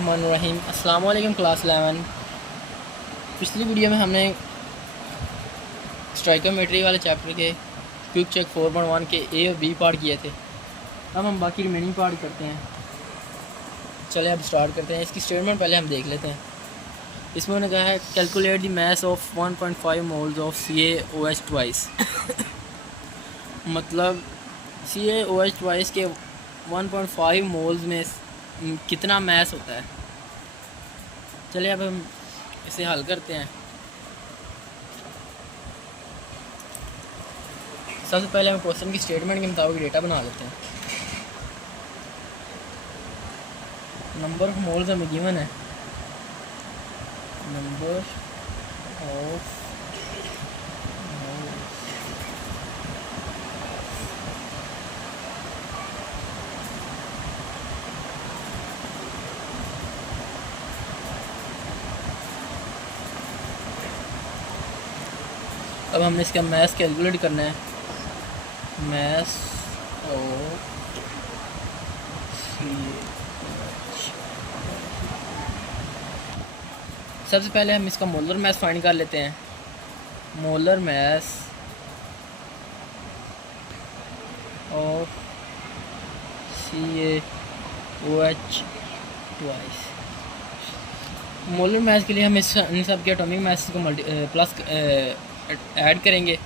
बिस्मिल्लाहिर्रहमानिर्रहीम। अस्सलाम वालेकुम क्लास 11। पिछली वीडियो में हमने स्ट्राइकोमेट्री वाले चैप्टर के क्विक चेक 4.1 के ए और बी पार्ट किए थे। अब हम बाकी रिमेनिंग पार्ट करते हैं। चले अब स्टार्ट करते हैं। इसकी स्टेटमेंट पहले हम देख लेते हैं। इसमें उन्होंने कहा है calculate the mass of 1.5 moles of CaOH twice. मतलब CaOH ट्वाइस के 1.5 मोल्स में कितना मैस होता है। चलिए अब हम इसे हल करते हैं। सबसे पहले हम क्वेश्चन की स्टेटमेंट के मुताबिक डेटा बना लेते हैं। नंबर ऑफ मोल्स हमें गिवन है, नंबर ऑफ अब हमने इसका मैस कैलकुलेट करना है। मैस ऑफ सबसे पहले हम इसका मोलर मैस फाइंड कर लेते हैं। Molar mass of CaOH twice. Molar mass के लिए हम इन सब के एटॉमिक मैस को प्लस ऐड करेंगे।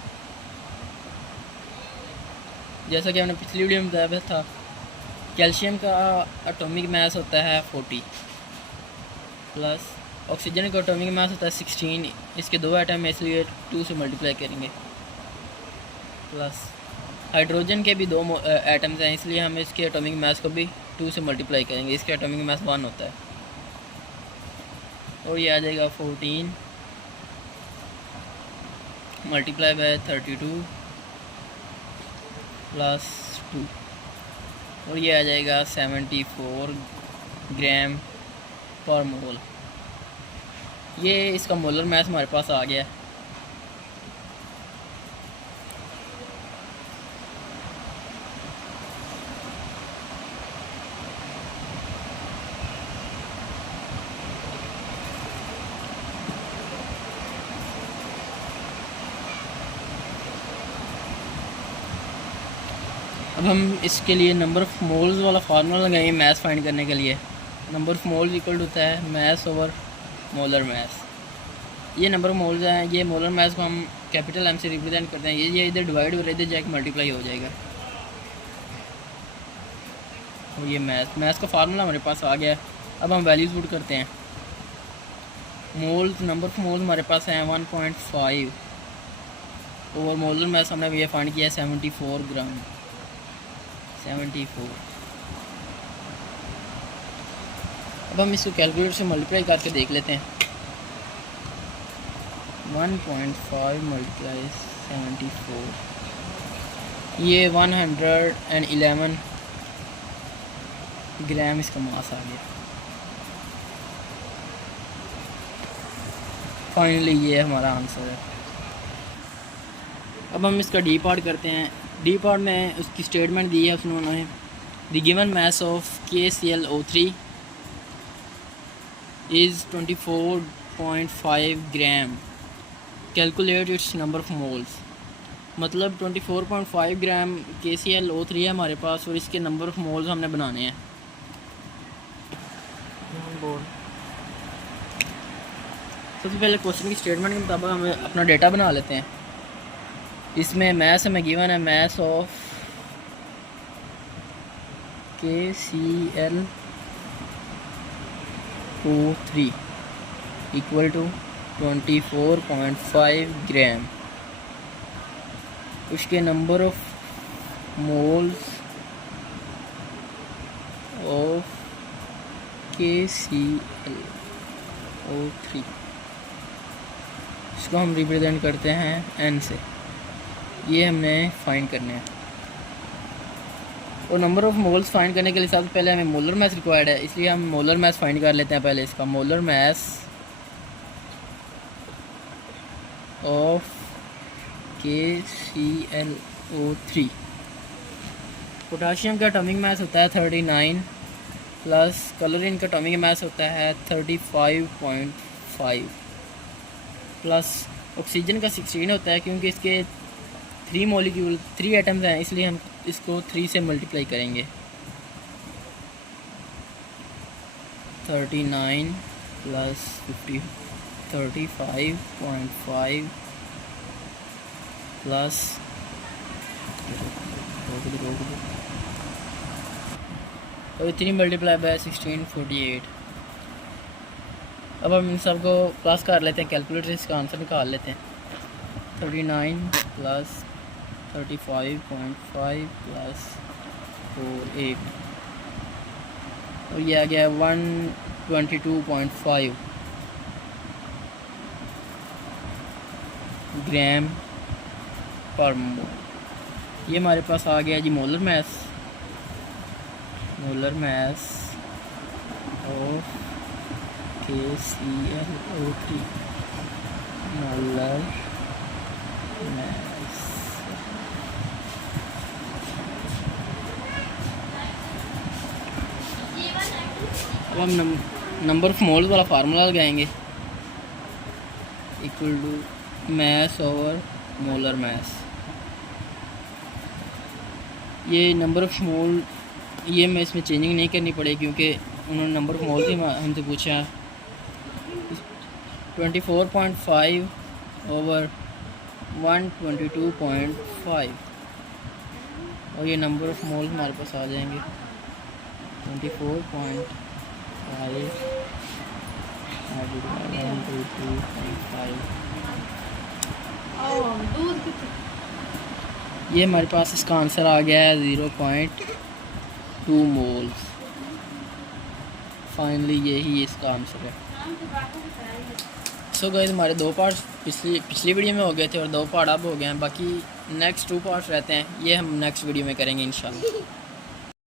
जैसा कि हमने पिछली वीडियो में बताया था, कैल्शियम का एटॉमिक मैस होता है 40 प्लस ऑक्सीजन का एटॉमिक मास होता है 16। इसके दो एटम है इसलिए 2 से मल्टीप्लाई करेंगे। प्लस हाइड्रोजन के भी दो एटम्स हैं इसलिए हम इसके एटॉमिक मास को भी 2 से मल्टीप्लाई करेंगे। इसके एटॉमिक मास 1 होता है और ये आ जाएगा 14 मल्टीप्लाई बाय 32 प्लस 2 और ये आ जाएगा 74 ग्राम पर मोल। ये इसका मोलर मैस हमारे पास आ गया है। अब हम इसके लिए नंबर ऑफ़ मोल्स वाला फार्मूला लगाएंगे मैस फाइंड करने के लिए। नंबर ऑफ़ मोल्स इक्वल होता है मैस ओवर मोलर मैस। ये नंबर ऑफ मोल्स हैं। ये मोलर मैस को हम कैपिटल M से रिप्रेजेंट करते हैं। ये इधर डिवाइड हो रहा है, इधर जाके मल्टीप्लाई हो जाएगा। और ये मैस का फार्मूला हमारे पास आ गया। अब हम वैल्यूज़ पुट करते हैं। मोल्स नंबर ऑफ मोल्स हमारे पास हैं 1.5 और मोलर मैस हमने ये फाइंड किया है 74 ग्राम 74। अब हम इसको कैलकुलेटर से मल्टीप्लाई करके देख लेते हैं। 1.5 मल्टीप्लाई 74, ये 111 ग्राम इसका मास आ गया। फाइनली ये हमारा आंसर है। अब हम इसका डी पार्ट करते हैं। डी पार्ट में उसकी स्टेटमेंट दी है उन्होंने, the given mass of KClO3 is 24.5 gram, calculate its number of moles. मतलब 24.5 ग्राम KClO3 है हमारे पास और इसके नंबर ऑफ मोल्स हमने बनाने हैं। सबसे पहले क्वेश्चन की स्टेटमेंट के मुताबिक हम अपना डेटा बना लेते हैं। इसमें मैस हमें गिवन है mass of KClO3 equal to 24.5 gram. उसके number of moles of KClO3 इसको हम रिप्रेजेंट करते हैं N से। ये हमने फाइंड करने हैं। और नंबर ऑफ मोल्स फाइंड करने के लिए सबसे पहले हमें मोलर मैस रिक्वायर्ड है, इसलिए हम मोलर मैस फाइंड कर लेते हैं। पहले इसका molar mass of KClO3। Potassium का एटॉमिक मास होता है 39 प्लस कलर इनका एटॉमिक मास होता है 35.5 प्लस ऑक्सीजन का 16 होता है, क्योंकि इसके 3 मॉलिक्यूल 3 एटम्स हैं, इसलिए हम इसको 3 से मल्टीप्लाई करेंगे। 39 प्लस 50 35.5 प्लस तो 3 मल्टीप्लाई बाय 1648। अब हम इन सबको प्लस कर लेते हैं, कैलकुलेटर से इसका आंसर निकाल लेते हैं। 39 प्लस 35.5 प्लस 48 और ये आ गया 122.5 ग्राम पर मोल। ये हमारे पास आ गया जी molar mass of KClO3 molar mass. अब हम नंबर ऑफ मोल्स वाला फार्मूला लगाएंगे, equal to mass over molar mass. ये नंबर ऑफ मोल ये मैं इसमें चेंजिंग नहीं करनी पड़ेगी, क्योंकि उन्होंने नंबर ऑफ मोल ही हमसे पूछा। 24.5 ओवर 122.5 और ये नंबर ऑफ मोल हमारे पास आ जाएंगे 24.5 ये हमारे पास इसका आंसर आ गया है 0.2 मोल्स। फाइनली यही इसका आंसर है। सो गाइस हमारे 2 पार्ट्स पिछली वीडियो में हो गए थे और 2 पार्ट अब हो गए हैं। बाकी नेक्स्ट 2 पार्ट्स रहते हैं, ये हम नेक्स्ट वीडियो में करेंगे इंशाल्लाह।